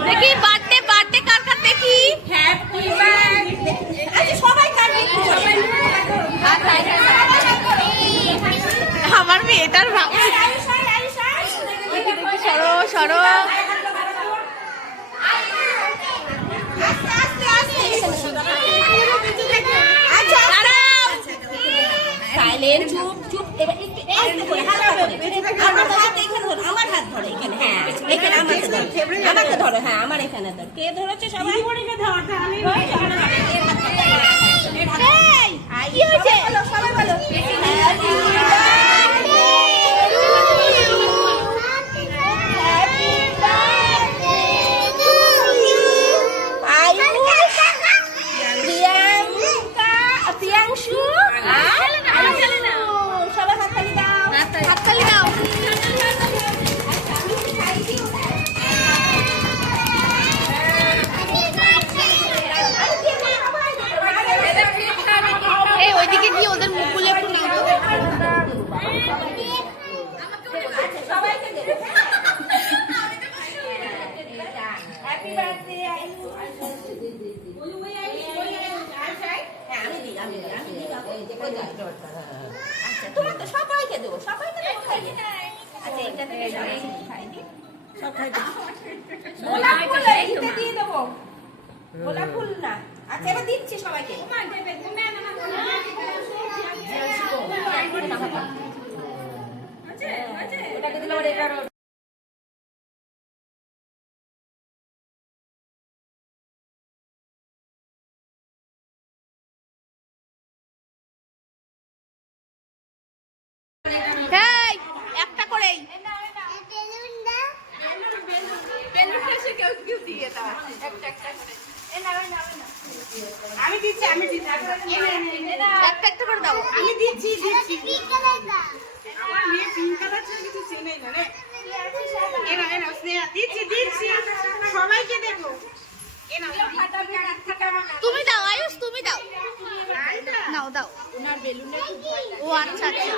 দেখি birthday birthday কার কার দেখি? Happy birthday আচ্ছা সবাই আমার মেয়েটার ভাব সরো সরো। চুপ চুপ এবার আমার হাত এখানে আমার হাত ধরো এখানে। হ্যাঁ। আমাকে ধরো হ্যাঁ আমার এখানে ধর। কে ধরেছে সবাই? এই, কি আচ্ছা তোমার তো সবাইকে দেবো সবাইকে দেবো খাইয়ে আচ্ছা এটা থেকে সবাইকে খাই দিই সব খাই গোলাপ ফুল এইটা দিয়ে দেবো গোলাপ ফুল না আচ্ছা। এবার দিচ্ছি সবাইকে ওটাকে দিলে ওটা আমি দিচ্ছি আমি দিচ্ছি একটা একটা করে দাও আমি দিচ্ছি দিচ্ছি আমার মেয়ে পিঙ্ক কালার ছাড়া কিছু চেনেই না রে এ না স্নেহা দিচ্ছি দিচ্ছি সবাইকে দেবো তুমি দাও। আয়ুষ তুমি দাও। নাও দাও ও আচ্ছা আচ্ছা।